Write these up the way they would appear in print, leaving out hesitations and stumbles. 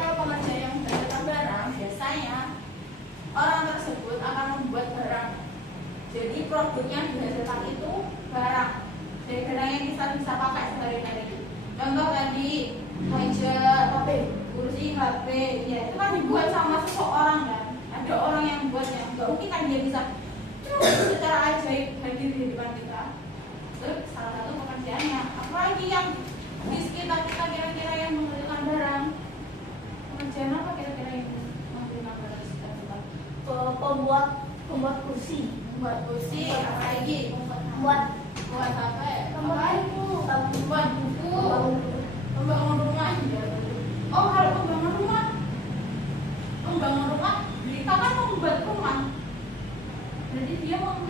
kalau pengerja yang menghasilkan barang, biasanya orang tersebut akan membuat barang. Jadi produk yang dihasilkan itu barang. Jadi barang yang kita bisa pakai sehari-hari. Contoh tadi meja, HP, kursi, HP, ya itu kan dibuat sama seseorang kan. Ada orang yang membuatnya. Nggak mungkin kan dia bisa secara ajaib hadir di depan kita. Itu salah satu pekerjaannya. Apalagi yang di sekitar kita kira-kira yang menghasilkan barang. Pekerjaan apa kira-kira yang menghasilkan barang di sekitar kita? Pembuat kursi. Membuat kursi, apa lagi? Buat apa ya? Membuat buku, membangun rumah. Oh, kalau membangun rumah, kita kan membuat rumah. Jadi dia mau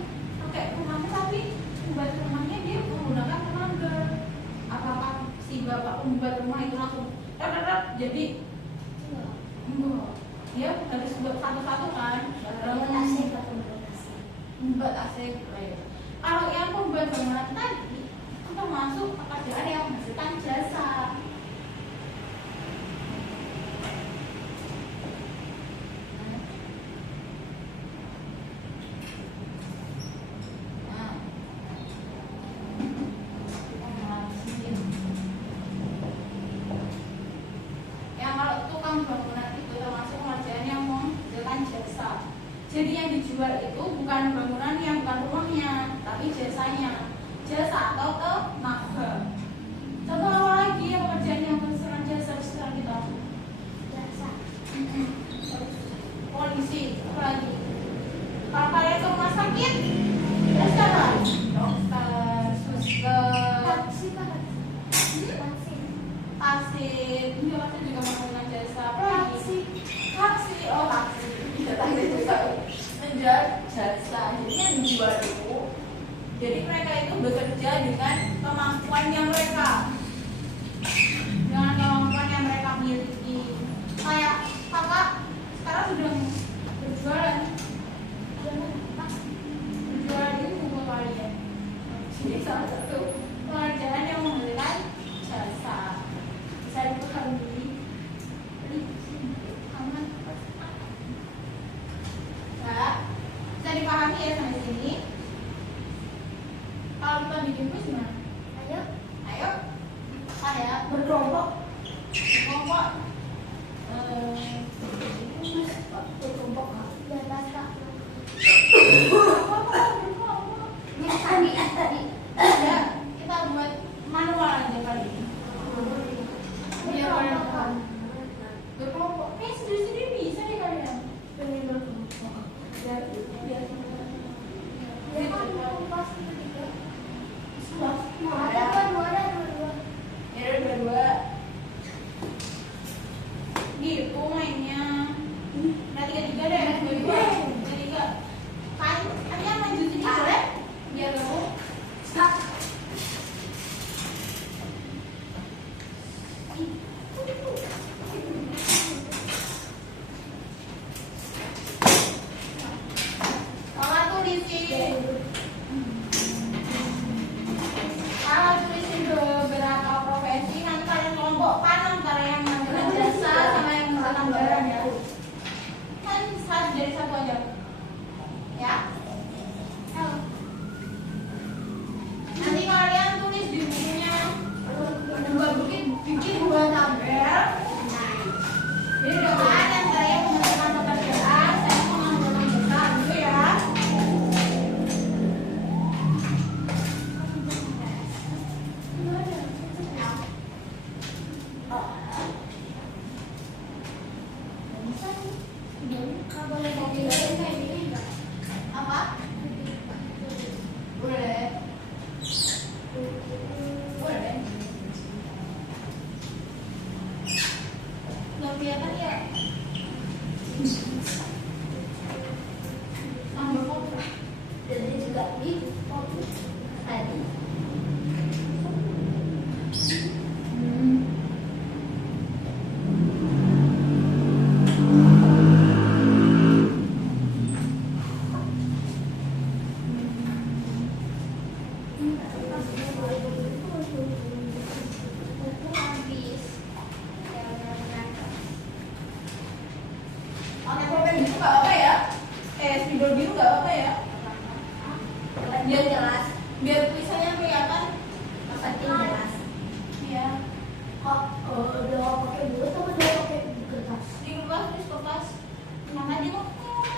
pakai rumahnya, tapi membuat rumahnya dia menggunakan tenaga. Apakah si bapak pembuat rumah itu langsung jadi enggak? Dia harus buat satu-satu kan? Membuat AC. Kalau yang pembuat bangunan tadi itu termasuk pekerjaan yang menghasilkan jasa. Yang kalau tukang bangunan itu termasuk pekerjaan yang menghasilkan jasa. Jadi yang dijual itu bukan bangunan yang bukan rumahnya, tapi jasanya, jasa atau tenaga. Contoh apa lagi yang pekerjaan yang menghasilkan jasa di sekitar kita? Jasa. Polisi, apa lagi? Kalau kalian ke rumah sakit, jasa apa? Dokter, suster, taksi, juga menggunakan jasa. Apa lagi? Taksi, oh taksi. Taksi juga menjual jasa. Jadi yang dijual itu, jadi mereka itu bekerja dengan kemampuannya mereka, dengan kemampuan yang mereka miliki. Kayak kakak sekarang sudah berjualan ini buku kalian. Jadi salah satu pekerjaan yang menghasilkan jasa. Bisa dipahami. Bisa dipahami ya sampai sini. Kalau kita bikin kuis gimana? Ayo. Kayak berkelompok. Ya, kita buat manual aja kali ini. Biar kalian paham. Berkelompok. Sendiri-sendiri bisa nih kalian. Dua. Gitu mainnya. Nah 3-3 deh. 3-3. Kalian maju sini boleh? Biar kamu start. Mama tulisin. Kalau tulisin beberapa profesi, nanti kalian kelompokkan antara yang menggunakan jasa sama yang menggunakan barang ya. Kan satu dari satu aja. Ya. Nanti kalian tulis di bukunya bikin dua tabel. Bedakan antara yang menggunakan pekerjaan dan yang menggunakan jasa gitu ya. Apa? Boleh. Boleh. Nggak kelihatan ya?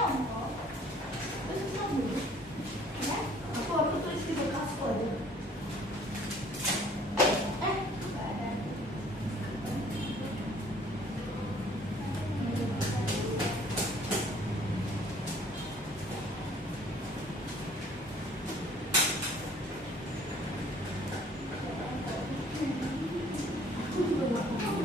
contoh. Terus kita dulu. Ya, Aku tulis di bekasku aja. nggak ada. Aku juga nggak tahu.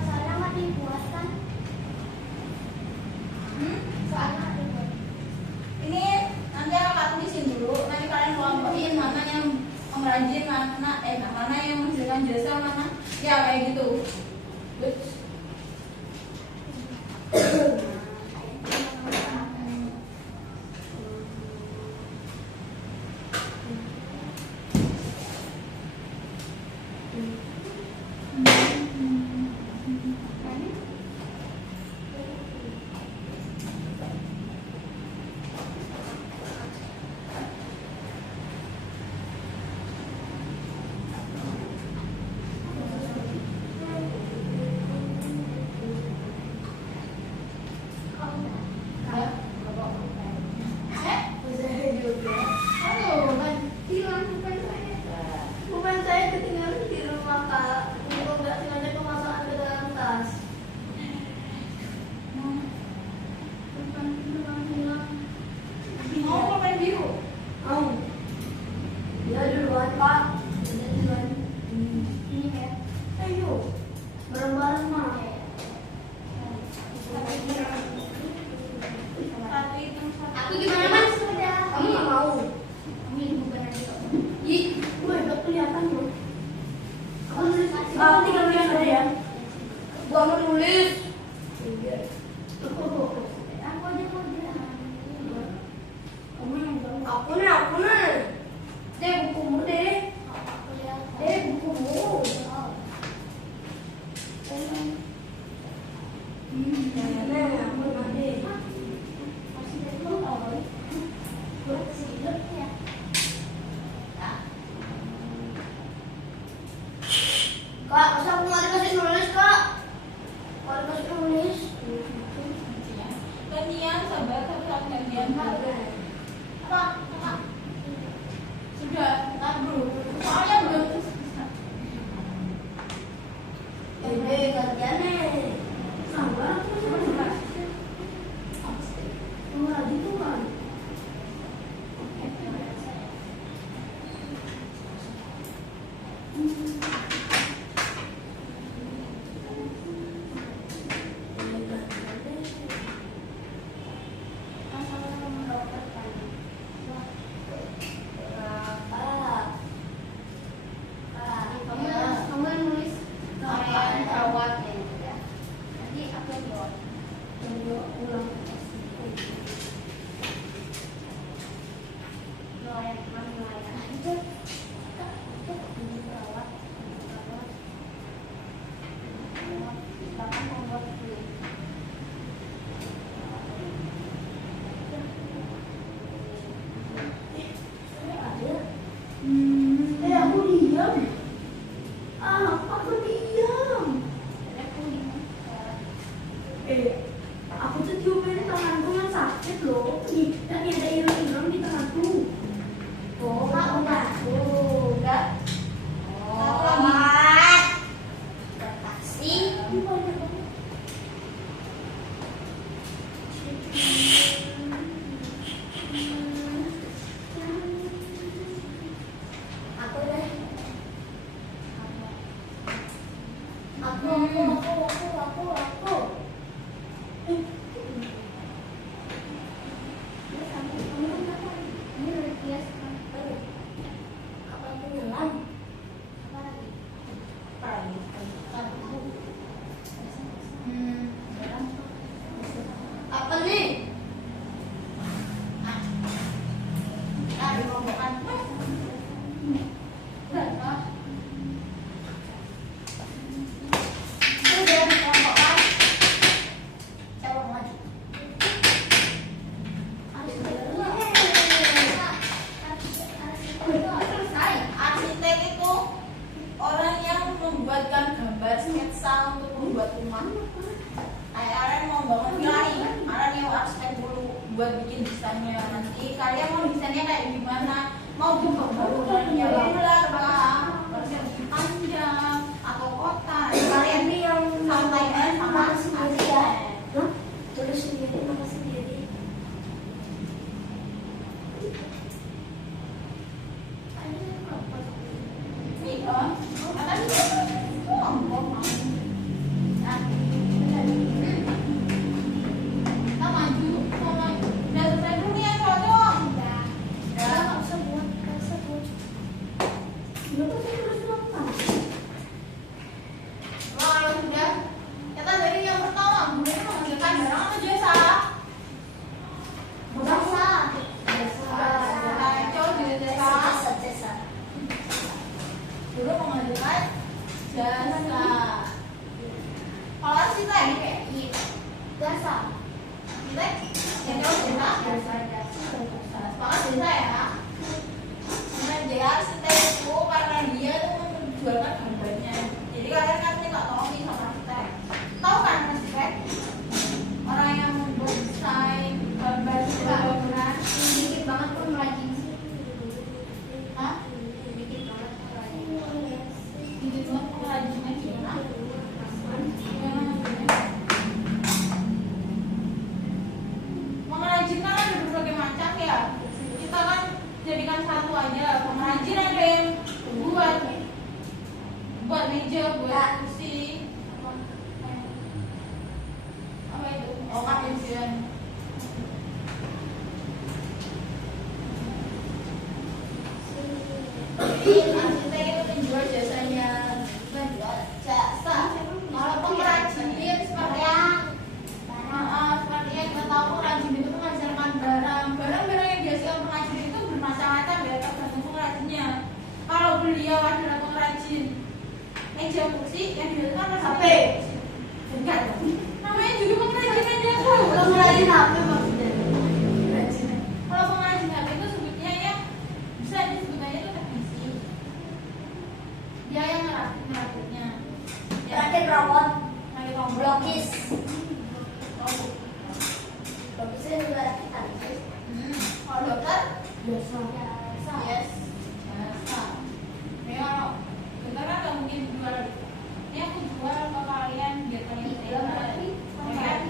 Soalnya nggak dibuat kan? Soalnya nggak dibuat. Ini nanti kakak tulisin dulu. Nanti kalian kelompokin mana yang pengrajin, mana yang menghasilkan jasa, mana ya kayak gitu. Terus Bukan saya ketinggalan di rumah kak. Untuk nggak sengaja kemasukan ke dalam tas. mau pulpen biru. Mau. Ya duluan pak. Ya duluan. Ini ya. Ayo. Bareng-bareng mah. Satu hitung satu. Aku gimana mas? Kamu nggak mau? Kamu ini bukan aja kok. Ih, gue udah kelihatan loh. Aku nulis. Aku tinggal nulis aja. Gua mau nulis. Aku aja mau bilang. Kamu yang bilang. Aku nih. Deh bukumu deh. Deh bukumu. Nah, aku nanti. Kak, masa aku nggak dikasih nulis, Kak? Kalau dikasih nulis. Gantian sabar, satu gantian. Apa? Sudah, ntar dulu. Soalnya belum selesai. Gantian nih. Sabar, aku masih Sebentar. Enggak gitu kan? Kamu yang nulis Kalian perawat ya. Nanti aku yang jawab. Ulang. Aku diam. Aku diam. Aku tuh tiupin tanganku yang sakit loh. Dan ada ireng-ireng di tanganku. Oh, udah. Udah. Kasih. Aku deh. Aku. Ini udah bias kan? Apa penyelam? Apa lagi? Apa nih? Dikelompokkan. Berapa? Sudah dikelompokkan. Coba buat rumah. Kayak kalian mau bangun villa nih, kalian yang arsitek dulu buat bikin desainnya. Nanti kalian mau desainnya kayak gimana? Mau buka bangunannya villa kah? Persegi panjang atau kota? Kalian Ini yang santai aja sama sendiri ya. Tulis sendiri, nama sendiri. nih kan? Katanya ngomong. Nah, kita maju, mau maju. Udah selesai dulu nih yang cocok. Ya, nggak usah buat, nggak usah buat. Kenapa sih terus apa? Nah, kalau sudah, kita dari yang pertama, kemudian menghasilkan barang atau jasa. Jasa. Jasa. Dulu menghasilkan jasa. Kalau arsitek ini kayak Jasa. arsitek yang jauh jasa. Semangat jasa ya. Nah, jadi arsitek itu karena dia tuh menjualkan gambarnya. Jadi kalian kan minta tolong nih sama arsitek. Tahu kan arsitek? Orang yang membuat desain gambar bangunan. Dikit banget pun rajin sih. Hah? Dikit banget pun rajin. Gitu doang pengrajinnya gimana? Mengrajin kan ada berbagai macam ya. Kita kan jadikan satu aja. Pengrajin ada yang buat meja, buat kursi. Apa itu? Oh, kapasian. Jadi arsitek itu menjual jasanya, menjual jasa. Kalau pengrajin seperti yang seperti yang kita tahu, pengrajin itu menghasilkan barang-barang yang dihasilkan pengrajin itu bermacam-macam ya, tergantung pengrajinnya. Kalau beliau adalah pengrajin meja kursi yang dihasilkan adalah HP. Enggak, namanya juga pengrajin meja kursi. Pengrajin HP maksudnya. Kalau pengrajin HP itu sebutnya ya bisa disebutnya itu teknisi. Dia yang ngerakitnya. Rakit robot. Rakit tombol. Blokis. Oh. Blokisnya juga rakitan. Kalau dokter, Jasa. yes, jasa. Tapi kalau dokter kan nggak mungkin jual. Ini aku jual ke kalian biar kalian terima. Ya kan?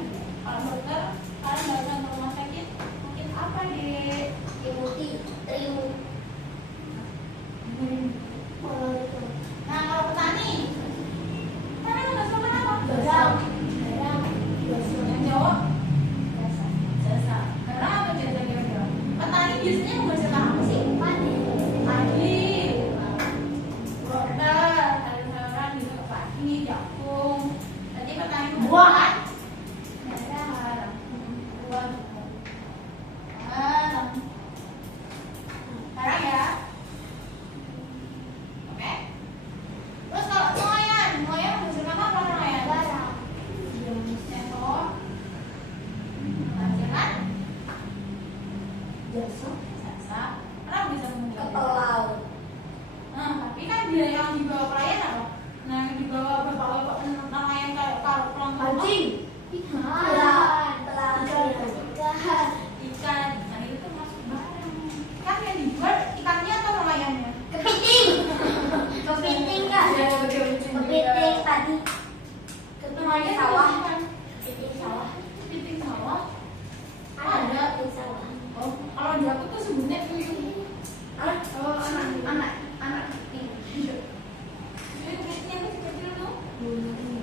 Kalau dokter, kalian datang ke rumah sakit, mungkin apa deh? Trimuti. Trimu. Nah, kalau petani, petani nggak suka apa? Barang. Yang jawab jasa. Barang atau jasa kira-kira? Petani biasanya menghasilkan apa sih? Padi. Padi, broder, sayur-sayuran gitu, padi, jagung. Tadi petani Buah. merah, buah, barang. Barang ya. Oke. Terus kalau nelayan menghasilkan apa nelayan? Barang. Sensor, menghasilkan Jasa. jasa. Orang bisa menjual. Kapal laut. Nah, tapi kan dia yang dibawa pelayan apa? Nah, yang dibawa bapak-bapak nelayan kayak kalau Pancing. ikan, Ikan. ikan itu termasuk barang. Kan yang dijual ikannya atau nelayannya? Kepiting. Kepiting kan? Kepiting tadi. Kepiting sawah. Kepiting sawah. Kepiting sawah. Ada kepiting sawah. Oh, kalau di aku tuh sebutnya tuyul. Oh, anak kepiting. Tuyul kepiting yang kecil-kecil tuh.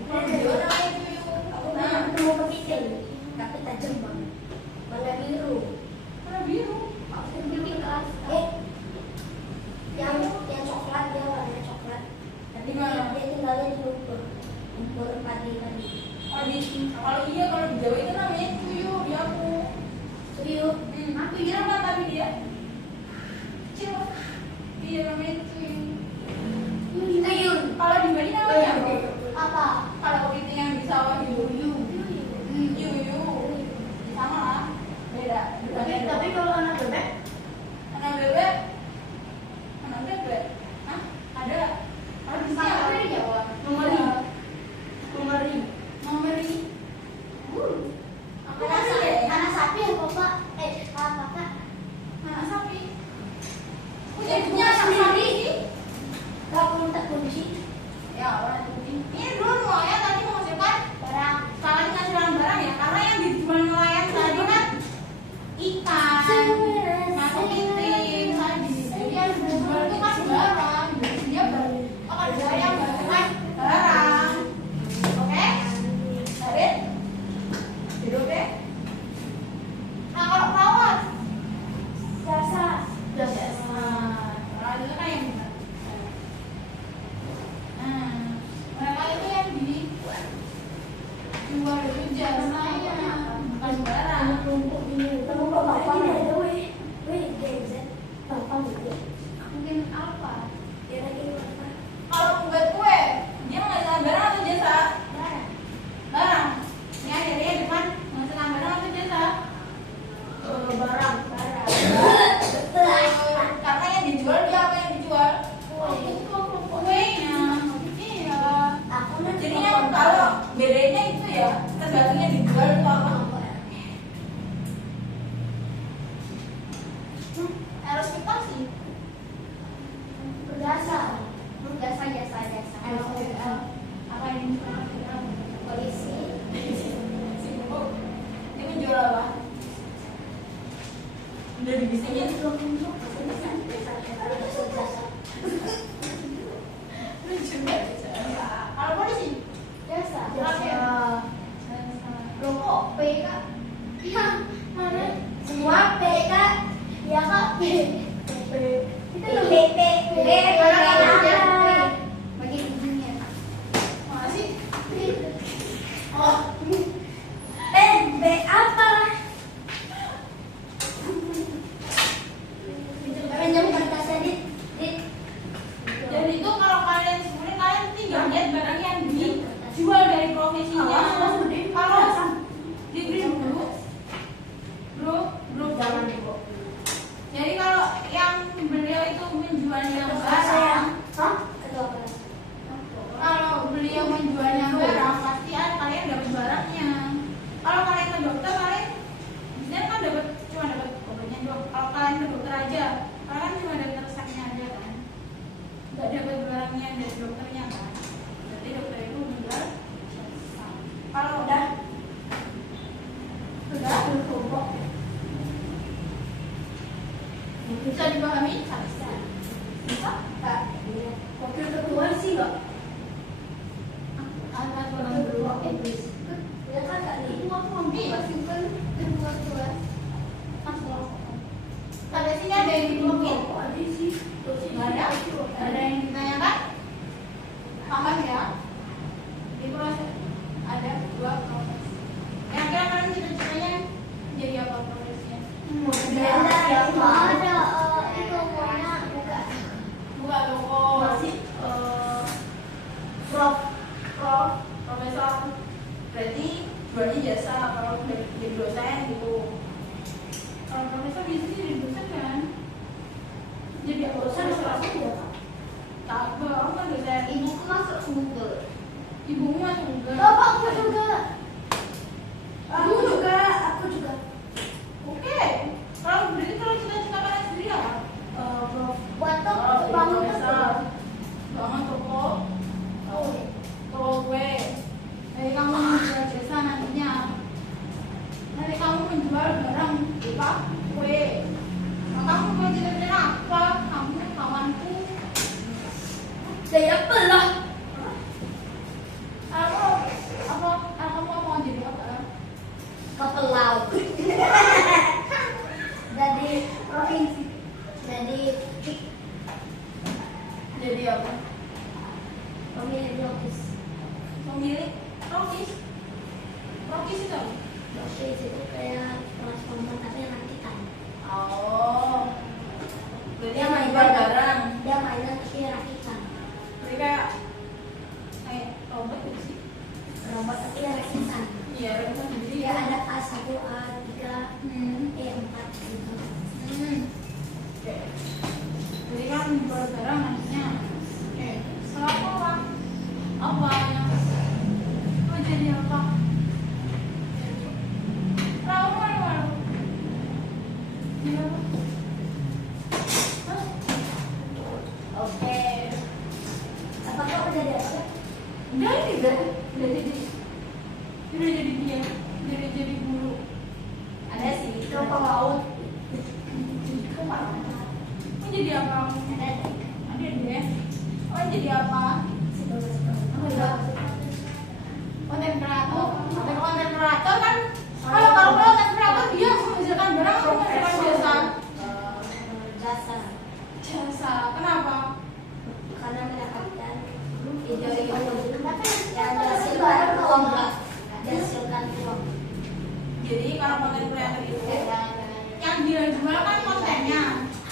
Kalau Ada di Jawa dua. namanya tuyul. Aku pernah ketemu kepiting, tapi tajam banget. Warna biru. Warna biru. Kepiting kelas. Yang coklat dia warna coklat. Tapi dia tinggalnya di lumpur. Lumpur padi tadi. Kalau iya kalau di Jawa itu namanya tuyul di aku. Tuyul. Aku kira apa tapi dia kecil. Iya namanya tuyul. Tuyul. Kalau di Bali namanya apa? Apa? Kalau kepiting yang di sawah di yuyu. Yuyu. Sama lah. Beda. Tapi kalau anak bebek, anak bebek. Anak bebek. Hah? Ada. Kalau di sini apa di Jawa? Memeri. Memeri. jasanya, bukan barang. Kelompok ini, kelompok bapak ini ada weh GZ bapak gitu. Mungkin apa? Kira-kira apa? Kalau membuat kue, dia menghasilkan barang atau jasa? Barang. Barang. Ini ada di depan menghasilkan barang atau jasa? Barang. Karena yang dijual dia apa yang dijual? Kuenya. Iya. Aku nanti Jadi yang kalau bedanya itu ya tergantung yang dijual itu apa. Aerospikasi. Jasa. Jasa. Apa yang Polisi. sibuk? Dia menjual apa? Udah bisnisnya kalau polisi Jasa. rokok P kak. Ya, mana? Semua P kak. Ya kak. P. Itu lebih P. Bagi dunia. masih Oh. B apa? Pinjam kertasnya dit. dan itu kalau kalian sebenarnya kalian tinggal lihat barang yang dijual dari profesinya. Kalau diberi bro Jangan ibu. jadi kalau yang beliau itu menjualnya barang, Hah? Atau apa? kalau beliau menjualnya barang pasti kalian dapat barangnya. Kalau kalian ke dokter kalian biasanya kan cuma dapat obatnya doang. Kalau kalian ke dokter aja kalian cuma dapat resepnya aja kan, nggak dapat barangnya dari dokternya kan. Berarti dokter itu menjual jasa. Kalau udah Kelompok. bisa dipahami bisa Kak, wakil ketua sih nggak? anak orang berdua Ya kan kak nih. pada sini ada yang dimungkin Ada sih. ada yang ditanyakan paham ya di proses ada 2 proses. Kira-kira kalian cita-citanya jadi apa profesinya? Ada itu pokoknya buka. Buka toko Masih profesor berarti jualnya jasa. Kalau jadi dosen gitu, kalau profesor biasanya jadi dosen kan, jadi dosen langsung ya tak kamu kan dosen. Ibuku masuk Google. Ibumu masuk juga. Bapakku juga. Aku juga. Oke, kalau berarti kalau cita-cita kalian sendiri apa? Buat Kalau toko jadi bangun profesor, toko. bangun toko kue. Dari kamu menjual jasa nantinya. Nanti kamu menjual barang berupa kue. Nah, kamu mau cita-cita apa? Kamu kawanku. Saya pelah. Kamu mau jadi apa? Kapal laut. Jadi provinsi. Jadi Jadi apa? pemilik lukis. Pemilik rokis. Rokis itu apa? Lukis itu kayak transformer tapi rakitan. Oh, berarti Dia yang mainan menjual barang. Dia mainan tapi rakitan. Berarti kayak robot gitu sih. Robot tapi rakitan. Iya, robot sendiri. Dia ada A1, A3, E4 gitu. Oke. Jadi kan menjual barang nantinya. Oke. Setelah apa yang mau jadi apa? Tahu mana? Jadi apa? Hah? Oke. Apakah udah ada apa? Udah ini udah jadi dia, jadi guru. Ada sih. Kelompok laut. Mau jadi apa? Ada deh. Oh jadi apa? Konten kreator. Konten kreator kan kalau konten kreator dia menghasilkan barang atau menghasilkan jasa? Jasa. Kenapa? Karena mendapatkan ide yang menghasilkan uang, dihasilkan uang. konten kreator itu. Yang dia jual kan kontennya.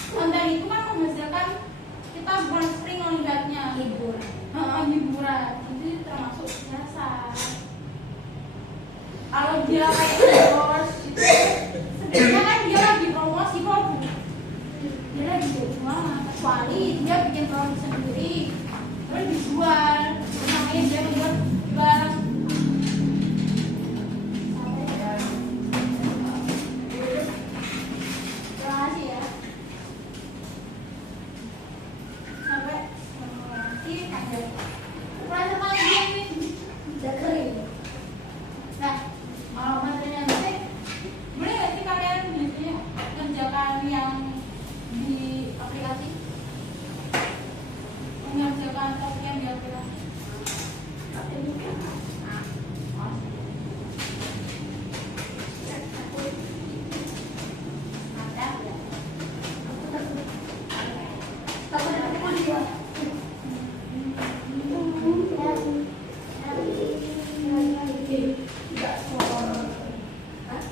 Konten itu kan menghasilkan kita bukan sering melihatnya. Hiburan itu termasuk jasa. Kalau dia kayak endorse itu sebenarnya kan dia lagi promosi produk, dia lagi jual, kecuali dia bikin produk sendiri terus dijual, namanya dia menjual barang. Terima kasih ya. Sampai nanti ada rasa lagi ini Udah kering. nah. Kalau materinya nanti boleh nggak sih kalian biasanya kerjakan yang di aplikasi, mengerjakan topik yang di aplikasi? Nah, ada ya. Takut aku dia. Tidak semua orang. Hah?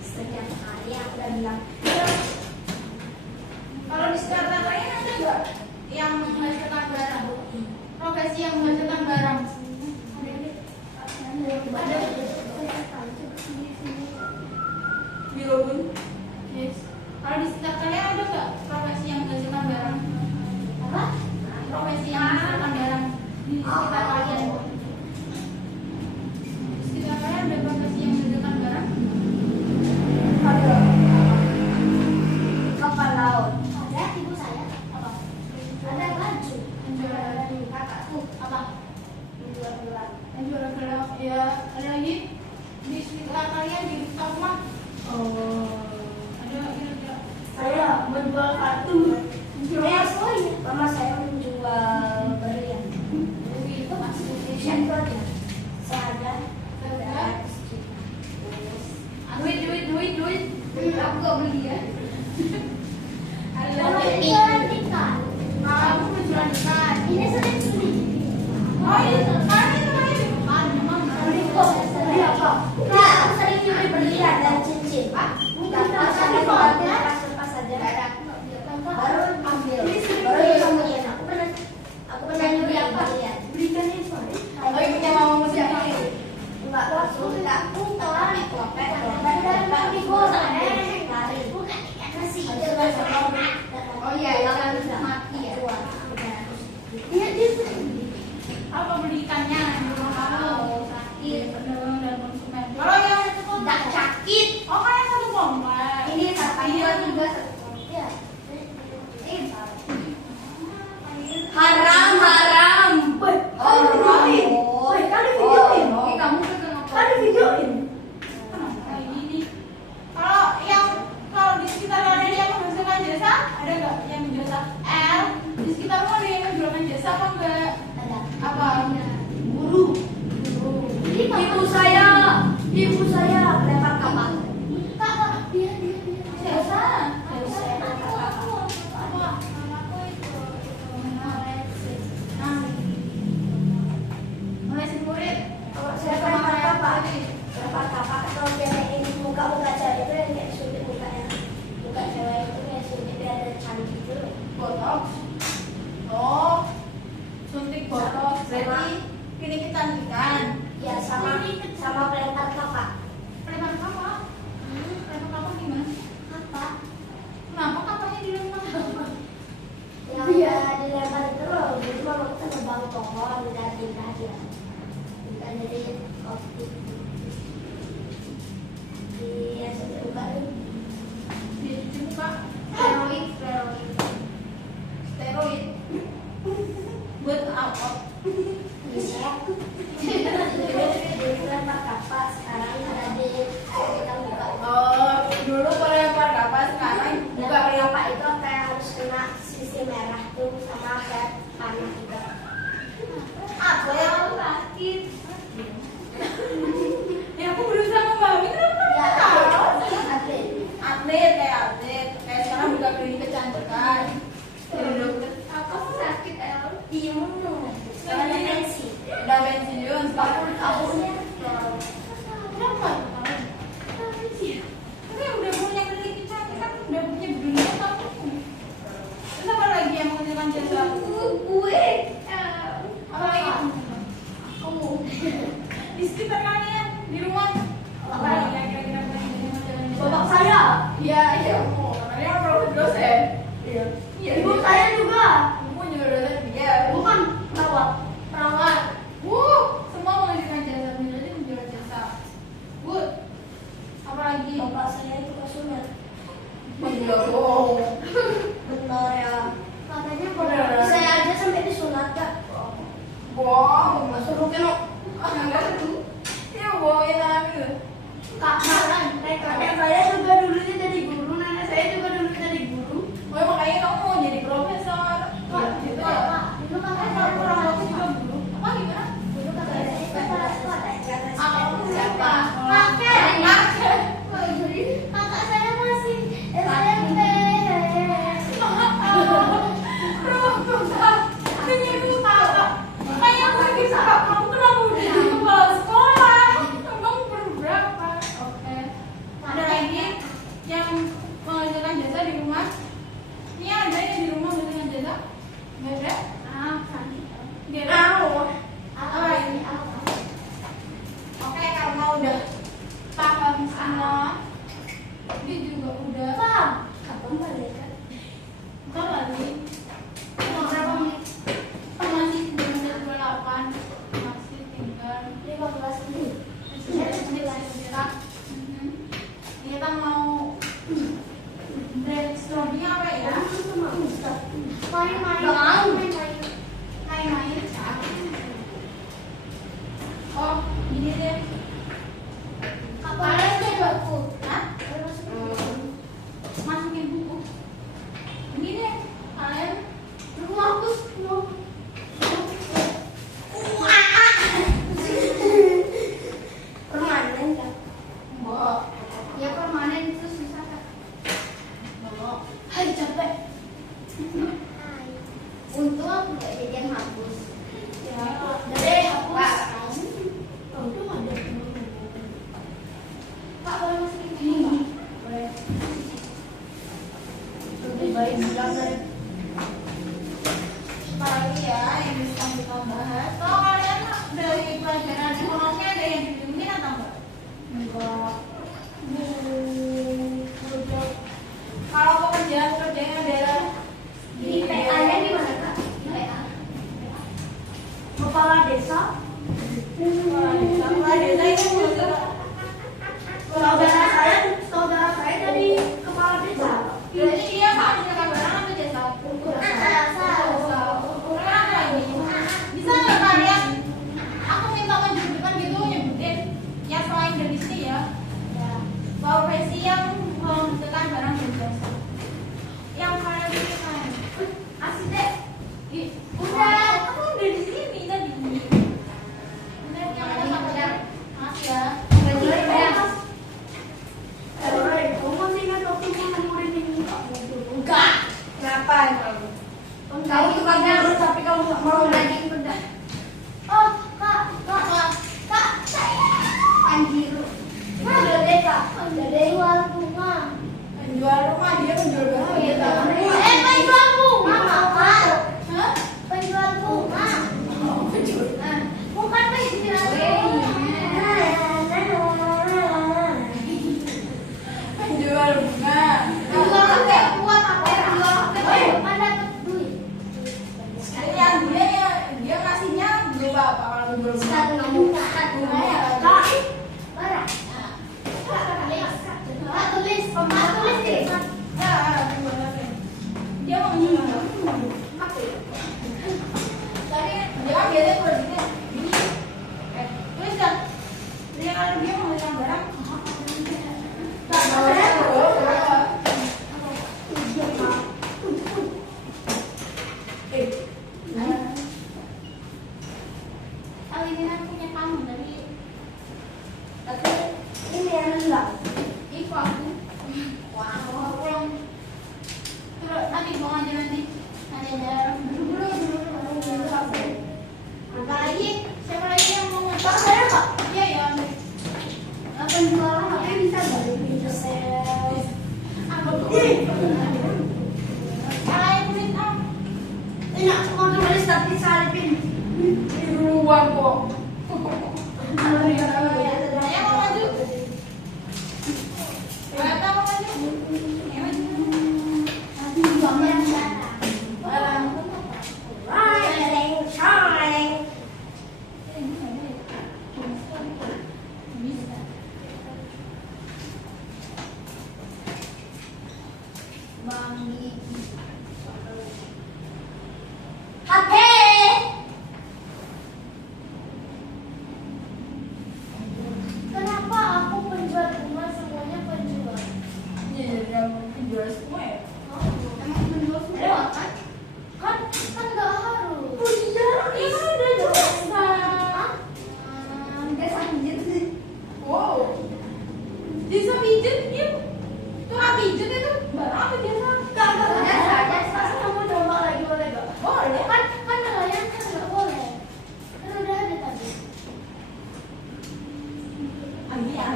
Setiap hari aku udah bilang. Kalau di sekitar kalian ada nggak yang menghasilkan barang? Profesi yang menghasilkan barang? Ada. Birobun. Yes. Kalau di sekitar kalian ada nggak profesi yang menghasilkan barang? Apa? Profesi yang menghasilkan barang di sekitar kalian? Di sekitar kalian ada profesi yang menghasilkan barang? Ada. Kapal laut. Ada ibu saya. Apa? Ada baju. Menjual Kakakku. apa? Menjual gelang. Menjual gelang. Ya, ada lagi di sekitar kalian di rumah. Ada kira-kira? Saya menjual kartu. Mama saya menjual berlian. Itu masih Itu aja. Saya ada. duit. Aku gak beli ya. Ada Kalau lagi. jualan ikan. Aku menjual ikan. Ini sering. Oh itu, karena itu namanya ikan. Memang Beli kok? Beli apa? Nah, aku sering beli berlian dan cincin. Bukan pasar pas saja. Baru ambil. Baru disembunyiin. Aku pernah nyuri apa? Belikan ini sorry. Oh ibunya mama musik ini. Enggak langsung aku kelar klopek Tapi goreng. lari. Bukan ikan nasi. Oh iya, ikan mati ya. Dia sering. Apa beli ikannya di rumah kamu? Sakit, pedagang dan konsumen. Kalau yang itu Tak sakit. oh kan yang satu komplek. Ini satu, dua, tiga. Ya. Haram. Woi, kali videoin. Woi, kali videoin. Kamu pegang apa? Kali videoin. Kayak gini. Kalau di sekitar kalian yang menghasilkan jasa, ada nggak yang jasa? Di sekitarmu ada yang menjualkan jasa apa enggak? Ada. Apa? Guru. Ibu saya lempar kapal. Kakak, dia. Jasa. Apa? Mamaku itu. Mulai murid. Kalau saya lempar kapal. Lempar kapal kalau dia ini muka cewek itu yang kayak suntik mukanya. Muka cewek itu kayak suntik dia ada cantik gitu. Botox. Oh, suntik botox. Berarti klinik kecantikan. Ya sama pelempar kapal. Lempar apa? Lempar apa gimana? Apa? Kenapa kapalnya dilempar? Yang dia dilempar itu loh, jadi mama kita nebang pohon dan pindah dia. Bukan jadi kopi. Dia suntik muka itu. Dia cuci muka. Steroid. Buat apa? Bisa. Dulu lempar kapal, sekarang ada di kita buka. Oh, dulu lempar kapas, sekarang buka Buka kelapa. kelapa itu kayak harus kena sisi merah tuh sama kayak panah juga. Apa yang sakit? Ya aku berusaha memahami kenapa Ya, kamu tahu? atlet. Atlet, kayak sekarang buka klinik kecantikan. Jadi dokter. Apa sakit El? Diem. Sekarang ada pensi. Udah pensiun, sekarang Di sekitar kalian di rumah. Apa yang kira-kira pengen jalan-jalan? Bapak saya. Iya, iya. Karena profesor dosen. Iya. Iya. Ibu saya juga. Ibu juga dosen dia. Bukan perawat. Perawat. Semua mengajukan jasa, menjadi menjual jasa. Bu, apa lagi? Bapak saya itu sunat. Menjual bohong. Benar ya. Katanya Benar. bapak Saya aja sampai disunat kak. Bohong. Suruh kenok. Enggak tuh. Ya bohongin aku. Kak, kakek saya juga dulunya jadi guru, nenek saya juga dulu jadi guru. Oh, makanya kamu mau jadi profesor. Pak, Gitu Pak, ya. Pak, dulu Kan kakak kalau saya orang pernah tua juga guru. Apa gimana? dulu kakak saya Aku siapa? Kakek. Kakek. Kakak saya masih SMP. Kamu kenapa udah jadi kepala sekolah? Emang berberapa? Oke. Ada lagi yang mengerjakan jasa di rumah? Ini ada yang di rumah mengerjakan jasa? Nggak ada? Nggak ada? Oke, karena udah paham semua, ini juga udah Paham? Kapan balik? Bentar lagi. Berapa menit? Masih 9:28. Masih tinggal 15 menit. 10 menit lagi kita. Kita mau brainstorming apa ya? Main-main. Oh, gini deh. Kapan sih buku? Hah? Masukin buku. Ini deh, kalian aku hapus. Permanen kak. Mbak, ya permanen itu susah kan? Mbak, Hai capek. Untung aku gak jadi yang hapus. Ya, dari hapus. Untung ada. Pak boleh masukin buku nggak? Boleh. Lebih baik bilang dari Apalagi ya yang bisa kita bahas. Kalau kalian dari pelajaran ekonomi ada yang dibingungin atau enggak? enggak. Kalau pekerjaan adalah Di PA-nya di mana kak? PA. Kepala desa. Kepala desa itu Saudara saya dari kepala desa. berarti dia harus menyekat barang atau jasa? Kenapa lagi? Bisa nggak kalian? Aku minta menunjukkan gitu nyebutin yang selain dari sini ya. Profesi yang menentukan barang dan jasa. Yang kalian pilihkan. Asik deh. Udah, aku udah di sini tadi. Udah yang ada sama ya. Mas ya. Kamu masih ingat waktu kita murid ini? Enggak. Kenapa? Kamu tukang ngurus tapi kamu nggak mau lagi. Oh, kak, saya Anjir. Udah deh kak. jual bunga. Penjual rumah dia penjual barang. Iya, Tahu. Kak. Penjual bunga, kakak. Hah? Penjual bunga. Bukan penjual Penjual bunga. Penjual HP kuat apa? Penjual HP mana dapat duit? Yang dia ngasihnya berupa apa kalau penjual bunga? Bunganya Kak, marah. Kak tulis deh. Ya, penjual apa? Dia mau menjual apa ya? Tadi dia kan biasanya kalau gini, tulis kan? Dia kalau dia mau menjual barang, Oh ini kan punya kamu dari Tapi ini yang enggak. Iku aku. Wah, mau pulang. Terus nanti mau aja nanti. Nanti ada dulu. Apa lagi? Siapa lagi yang mau ngajak? Kak saya kak. Iya ya. Penjualan HP bisa balik di sel. Aku tuh. Kalian tulis apa? Enak semua tulis tapi salipin. Di ruang kok.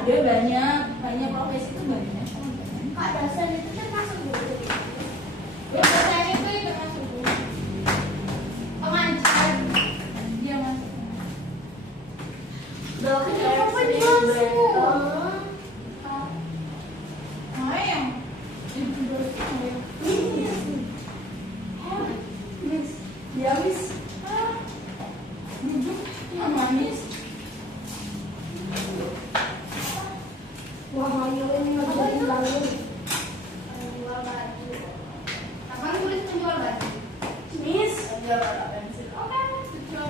ada banyak profesi itu banyak. Kak dosen itu kan masuk guru. Dosen itu termasuk guru. Pengajar dia masuk. Dokter semua. Nah yang itu dosen. Ya wis. Duduk yang manis. Wah, ayo ini ngajarin bangun. Jual baju. Abang tulis penjual baju. Miss, jual pensil. Oke, jual.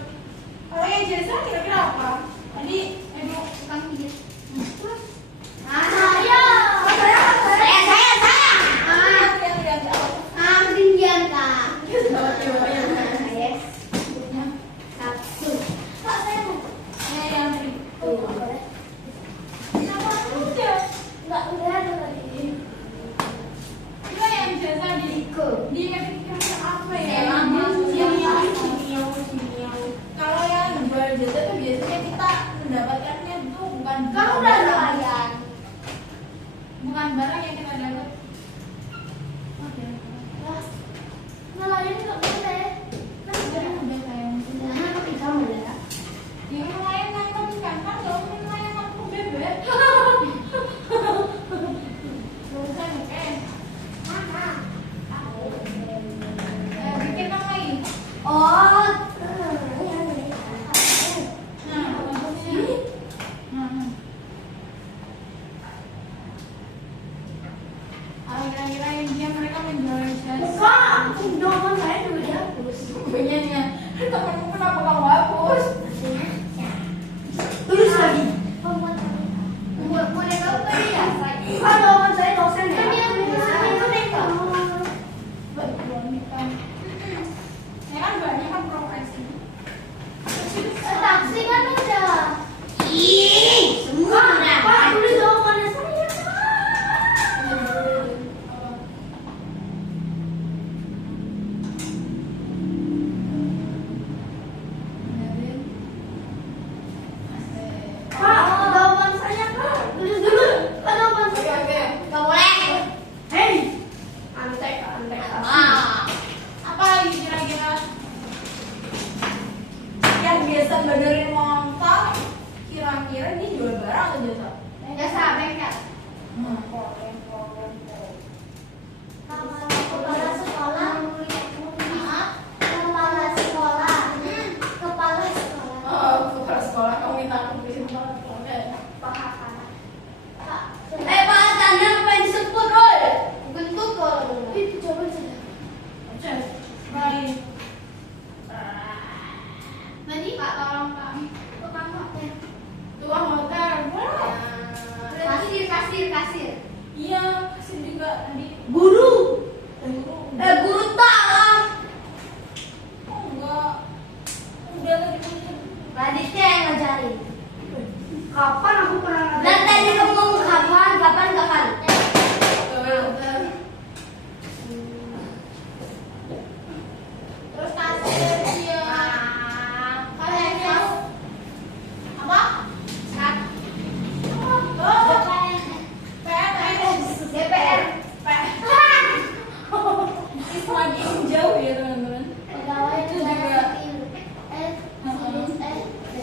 Kalau yang jasa kira-kira apa? Tadi edu Tukang pijat. terus. Saya. Lihat apa? Ketinggian Kak. Coba yang Yes. bentuknya. Satu. Kak saya mau. Yang tadi. Kenapa udah? Enggak udah ada lagi. Coba yang jasa di kira-kira apa ya? Kalau yang jual jasa tuh biasanya kita mendapatkannya tuh bukan Kamu udah nelayan. bukan barang yang kita dapat. Wah, nelayan nggak boleh. Kan Sekarang udah sayang. udah tapi kamu ya. Yang nelayan nangkap ikan kan nggak usah nelayan nangkap bebek. Bukan oke. Bikin apa lagi? Oh. Nah, bentuknya. Nah. Kira-kira yang dia mereka menjual jasa. Kak, jawaban saya juga dihapus. Bukunya temenmu kenapa kamu hapus? Tulis lagi. Buat boneka itu tadi ya. Kan jawaban saya dosen ya. Kan dia tulisannya boneka. Ya kan banyak kan profesi. Taksi kan udah. Ih, semua udah. Kak, tulis jawabannya saya. Kak, jawaban saya Kak. Tulis dulu. Kak, jawaban saya. Gak boleh. Hei. Antek. Apa lagi kira-kira yang biasa benerin motor? Kira-kira ini jual barang atau jasa? Jasa bengkel. Kepala sekolah. Kepala sekolah. Kepala sekolah. Oh, kepala sekolah kamu minta aku tulisin kepala sekolah. Kak, Pak, tanda apa yang disebut, oi? Bentuk kalau itu coba saja. Oke, baik. Tadi Pak tolong Pak. Tukang hotel. Tukang hotel, boleh? Kasir. Iya, kasih juga tadi. Guru. Guru tak. Oh, enggak. Udah tadi punya. Raditya yang ngajarin. Kapan aku pernah Dan tadi kamu ngomong kapan? Terus kasir dia. Kalian tahu apa? Oh, PNS. DPR. Semakin jauh ya teman-teman. Pegawai Itu negara juga.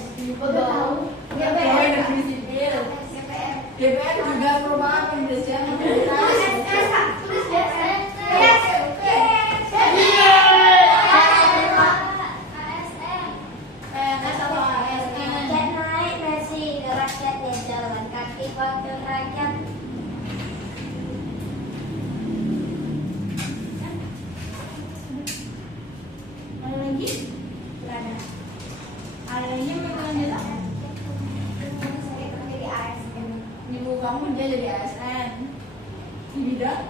sipil. Pegawai. Pegawai negeri sipil. DPR. DPR juga merupakan pembelajaran PNS atau ASN. Naik nasi rakyatnya jalan kaki wakil rakyat. Ada lagi? Berada. Ada lagi yang berkenan jasa? Saya kerja di ASN. Ibu kamu dia jadi ASN di bidang